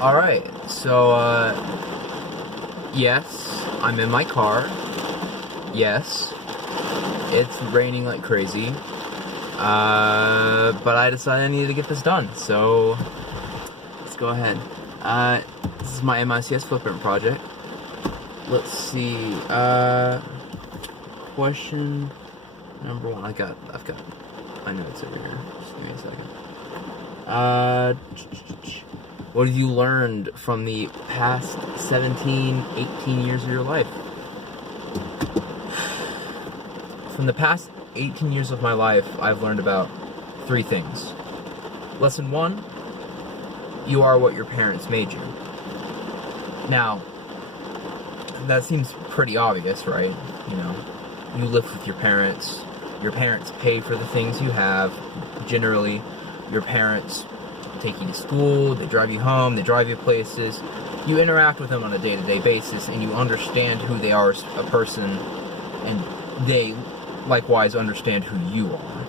Alright, so, yes, I'm in my car. Yes, it's raining like crazy. But I decided I needed to get this done, so let's go ahead. This is my MICS footprint project. Let's see, question number one. I've got my notes over here. Just give me a second. What have you learned from the past 17, 18 years of your life? From the past 18 years of my life, I've learned about 3 things. Lesson 1, you are what your parents made you. Now, that seems pretty obvious, right? You know, you live with your parents pay for the things you have. Generally, your parents take you to school, they drive you home, they drive you places. You interact with them on a day-to-day basis, and you understand who they are as a person, and they likewise understand who you are.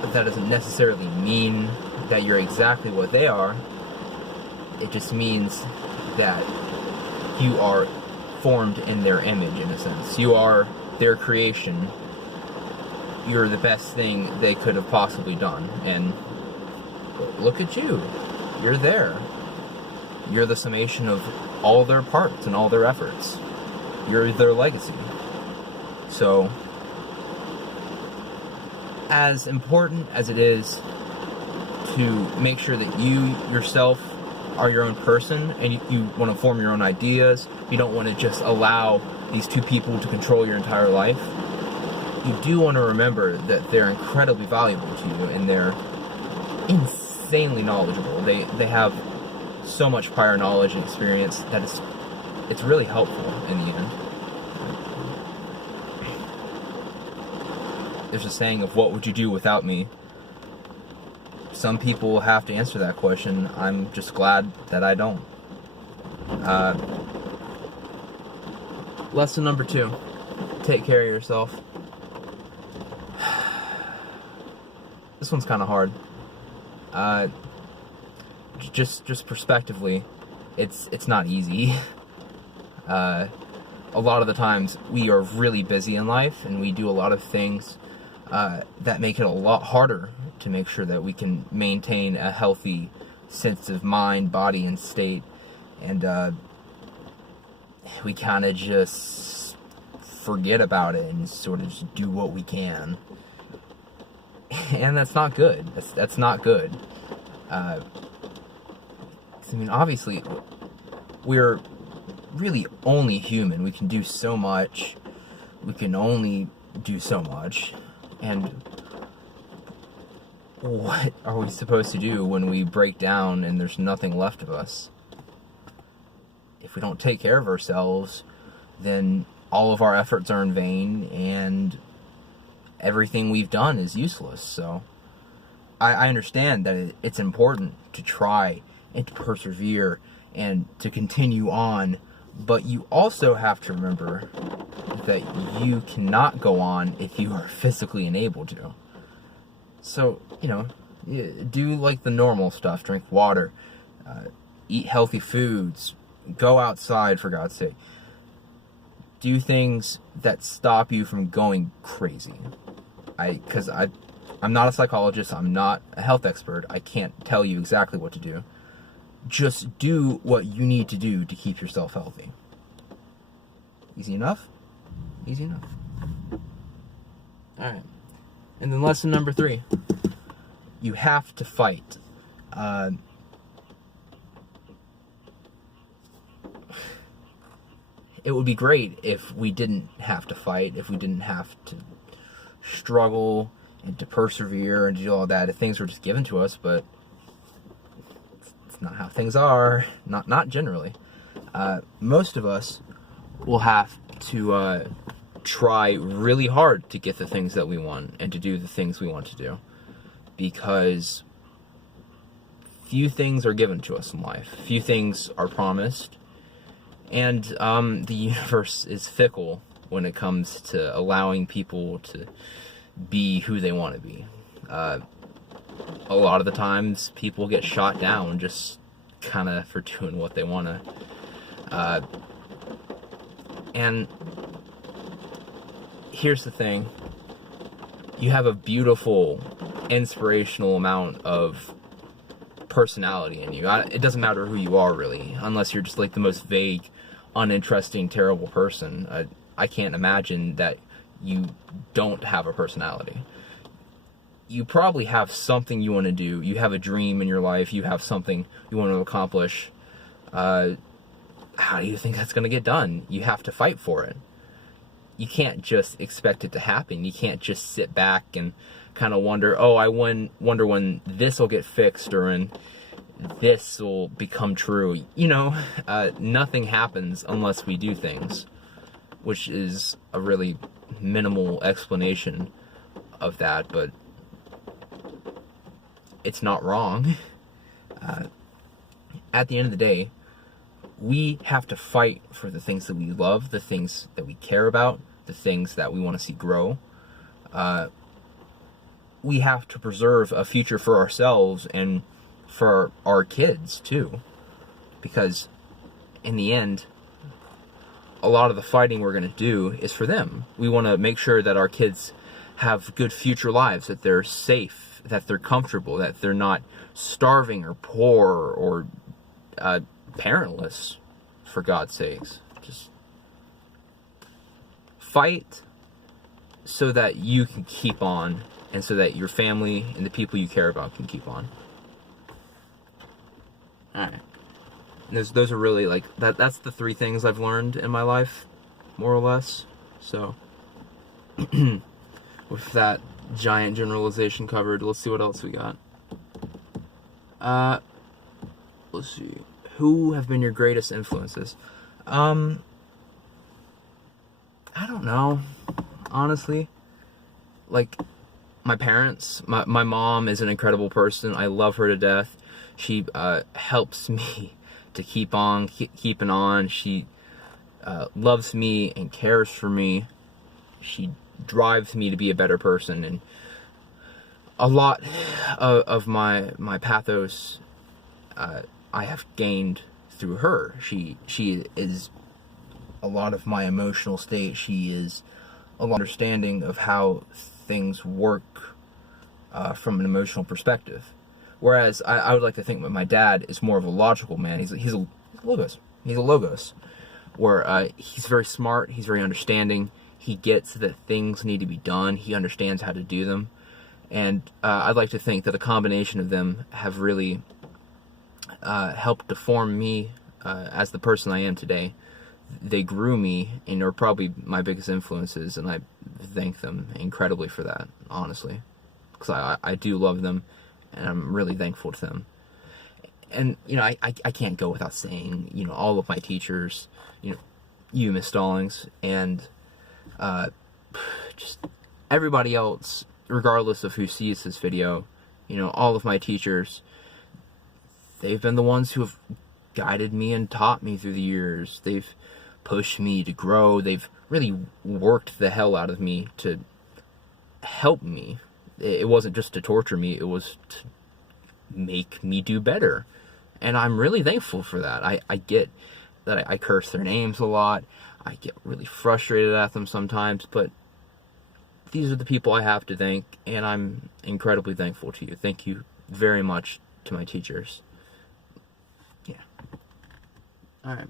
But that doesn't necessarily mean that you're exactly what they are. It just means that you are formed in their image, in a sense. You are their creation. You're the best thing they could have possibly done, and look at you. You're there. You're the summation of all their parts and all their efforts. You're their legacy. So, as important as it is to make sure that you yourself are your own person, and you want to form your own ideas, you don't want to just allow these 2 people to control your entire life, you do want to remember that they're incredibly valuable to you, and they're insanely knowledgeable. They have so much prior knowledge and experience that it's really helpful in the end. There's a saying of, what would you do without me? Some people have to answer that question. I'm just glad that I don't. Lesson number 2, take care of yourself. This one's kind of hard. Just prospectively, it's not easy. A lot of the times we are really busy in life, and we do a lot of things that make it a lot harder to make sure that we can maintain a healthy sense of mind, body, and state. And we kind of just forget about it and sort of just do what we can. And that's not good. That's not good. I mean, obviously, we're really only human. We can do so much. We can only do so much. And what are we supposed to do when we break down and there's nothing left of us? If we don't take care of ourselves, then all of our efforts are in vain, and everything we've done is useless. So I understand that it's important to try and to persevere and to continue on, but you also have to remember that you cannot go on if you are physically unable to. So, you know, do like the normal stuff. Drink water, eat healthy foods, go outside, for God's sake. Do things that stop you from going crazy. Because I'm not a psychologist, I'm not a health expert, I can't tell you exactly what to do. Just do what you need to do to keep yourself healthy. Easy enough? Easy enough. Alright. And then lesson number 3. You have to fight. It would be great if we didn't have to fight, if we didn't have to struggle and to persevere and to do all that, if things were just given to us, but it's not how things are. Not generally. Most of us will have to try really hard to get the things that we want and to do the things we want to do, because few things are given to us in life. Few things are promised, and the universe is fickle when it comes to allowing people to be who they want to be. A lot of the times people get shot down just kind of for doing what they want to. And here's the thing. You have a beautiful, inspirational amount of personality in you. It doesn't matter who you are, really, unless you're just like the most vague, uninteresting, terrible person. I can't imagine that you don't have a personality. You probably have something you want to do. You have a dream in your life. You have something you want to accomplish. How do you think that's going to get done? You have to fight for it. You can't just expect it to happen. You can't just sit back and kind of wonder, oh, I wonder when this will get fixed or when this will become true. You know, nothing happens unless we do things, which is a really minimal explanation of that, but it's not wrong. At the end of the day, we have to fight for the things that we love, the things that we care about, the things that we want to see grow. We have to preserve a future for ourselves and for our kids too, because in the end, a lot of the fighting we're going to do is for them. We want to make sure that our kids have good future lives, that they're safe, that they're comfortable, that they're not starving or poor or parentless, for God's sakes. Just fight so that you can keep on, and so that your family and the people you care about can keep on. Alright. Those are really, like, that's the 3 things I've learned in my life, more or less. So, with that giant generalization covered, let's see what else we got. Let's see. Who have been your greatest influences? I don't know, honestly. Like, my parents, my mom is an incredible person. I love her to death. She helps me to keep on keeping on. She loves me and cares for me. She drives me to be a better person, and a lot of my pathos I have gained through her. She is a lot of my emotional state. She is a lot of understanding of how things work from an emotional perspective. Whereas I would like to think that my dad is more of a logical man. He's a logos. He's a logos. Where he's very smart, he's very understanding, he gets that things need to be done, he understands how to do them. And I'd like to think that a combination of them have really helped to form me as the person I am today. They grew me and are probably my biggest influences, and I thank them incredibly for that, honestly. Because I do love them, and I'm really thankful to them. And, you know, I can't go without saying, you know, all of my teachers, you, Miss Stallings, and just everybody else, regardless of who sees this video, all of my teachers, they've been the ones who have guided me and taught me through the years. They've pushed me to grow. They've really worked the hell out of me to help me. It wasn't just to torture me, it was to make me do better. And I'm really thankful for that. I get that I curse their names a lot. I get really frustrated at them sometimes, but these are the people I have to thank, and I'm incredibly thankful to you. Thank you very much to my teachers. Yeah. Alright.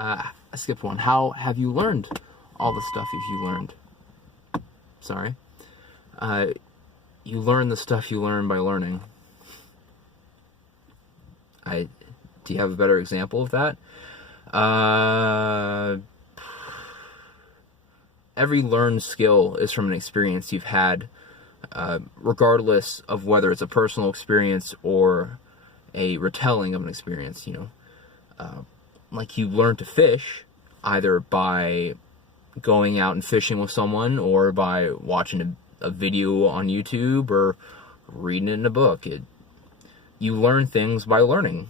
I skipped one. How have you learned all the stuff you learned? Sorry. You learn the stuff you learn by learning. Do you have a better example of that? Every learned skill is from an experience you've had, regardless of whether it's a personal experience or a retelling of an experience, like you learn to fish either by going out and fishing with someone or by watching a video on YouTube or reading it in a book. You learn things by learning.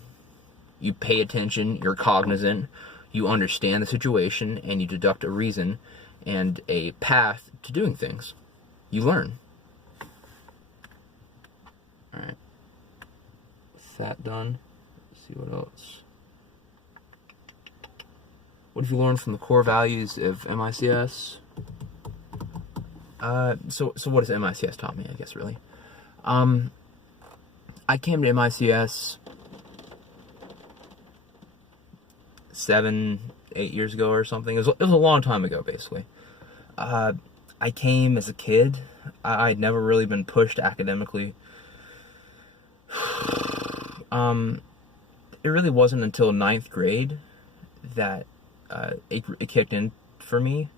You pay attention, you're cognizant, you understand the situation, and you deduct a reason and a path to doing things. you learn. Alright. With that done, let's see what else. What have you learned from the core values of MICS? So what has MICS taught me, I guess, really? I came to MICS 7, 8 years ago or something. It was a long time ago, basically. I came as a kid. I'd never really been pushed academically. It really wasn't until 9th grade that it kicked in for me.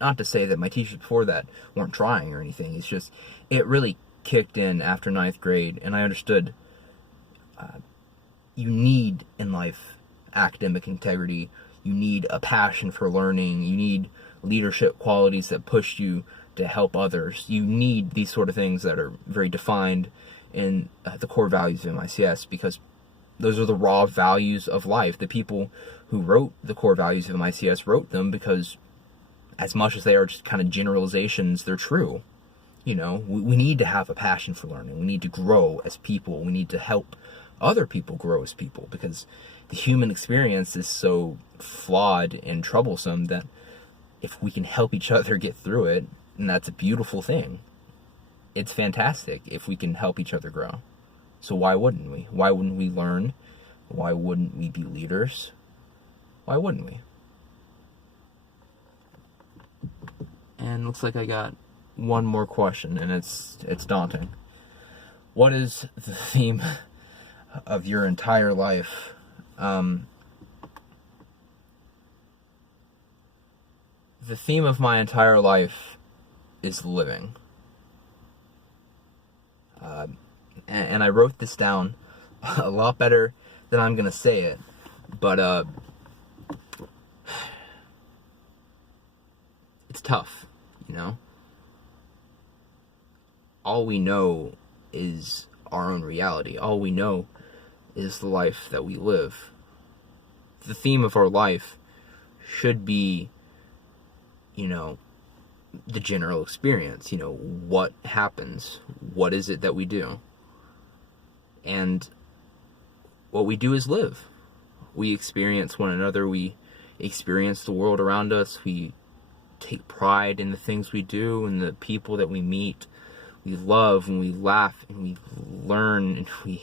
Not to say that my teachers before that weren't trying or anything. It's just, it really kicked in after 9th grade, and I understood you need in life academic integrity. You need a passion for learning. You need leadership qualities that push you to help others. You need these sort of things that are very defined in the core values of MICS, because those are the raw values of life. The people who wrote the core values of MICS wrote them because, as much as they are just kind of generalizations, they're true. You know, we need to have a passion for learning. We need to grow as people. We need to help other people grow as people, because the human experience is so flawed and troublesome that if we can help each other get through it, and that's a beautiful thing. It's fantastic if we can help each other grow. So why wouldn't we? Why wouldn't we learn? Why wouldn't we be leaders? Why wouldn't we? And looks like I got one more question, and it's daunting. What is the theme of your entire life? The theme of my entire life is living. And I wrote this down a lot better than I'm gonna say it, but it's tough, you know? All we know is our own reality. All we know is the life that we live. The theme of our life should be, you know, the general experience. You know, what happens? What is it that we do? And what we do is live. We experience one another. We experience the world around us. We take pride in the things we do and the people that we meet. We love and we laugh and we learn and we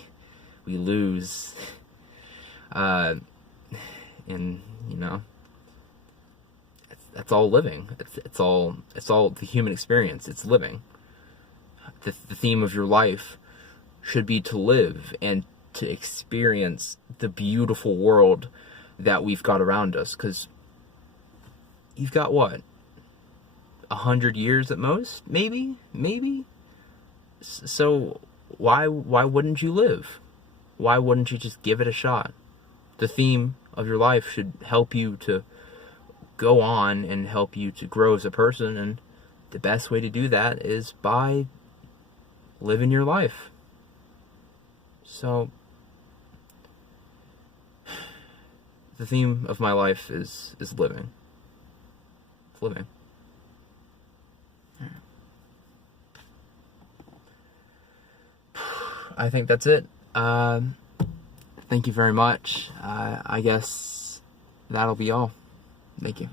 lose. And, you know, that's all living. It's all the human experience. It's living. The theme of your life should be to live and to experience the beautiful world that we've got around us. Because you've got what? 100 years at most? Maybe? So why wouldn't you live? Why wouldn't you just give it a shot? The theme of your life should help you to go on and help you to grow as a person, and the best way to do that is by living your life. So the theme of my life is living. Living. I think that's it. Thank you very much. I guess that'll be all. Thank you.